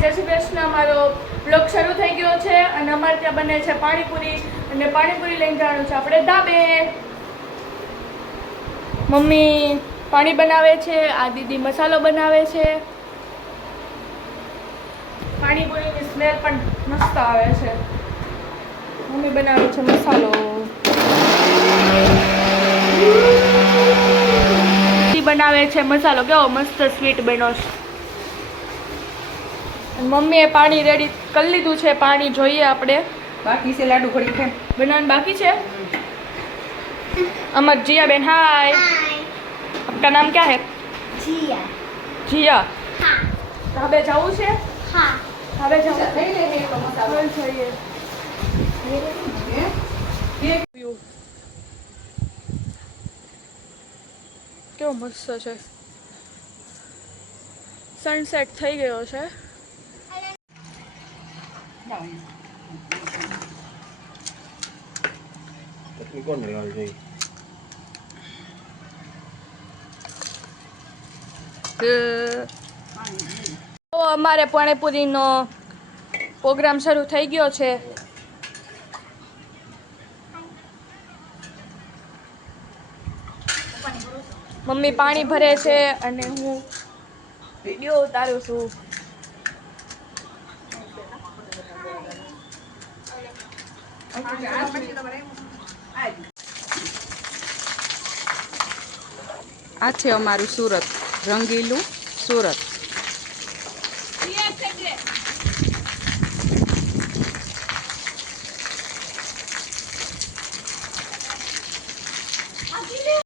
જય શ્રી કૃષ્ણ. અમારો બ્લોગ શરૂ થઈ ગયો છે અને અમારે ત્યાં બને છે પાણીપુરી અને પાણીપુરી લઈને જવાનું છે આપણે ધાબે. મમ્મી પાણી બનાવે છે, આ દીદી મસાલો બનાવે છે. પાણીપુરીની સ્મેલ પણ મસ્ત આવે છે. મમ્મી બનાવે છે મસાલો. બનાવે છે મસાલો, કેવો મસ્ત સ્વીટ બન્યો છે. મમ્મીએ પાણી રેડી કરી લીધું છે. પાણી જોઈએ આપણે. बाकी से लाडू खड़ी थे बनाना बाकी है। अमर जिया बहन हाय। आपका नाम क्या है? जिया। जिया। हाँ। ढाबे जाऊँ से? हाँ। ढाबे जाऊँ કેવો મસ્ત છે. સનસેટ થઈ ગયો છે. તો અમારે પાણીપુરીનો પ્રોગ્રામ શરૂ થઈ ગયો છે. મમ્મી પાણી ભરે છે અને હું વિડીયો ઉતારું છું. આ છે અમારું સુરત, રંગીલું સુરત.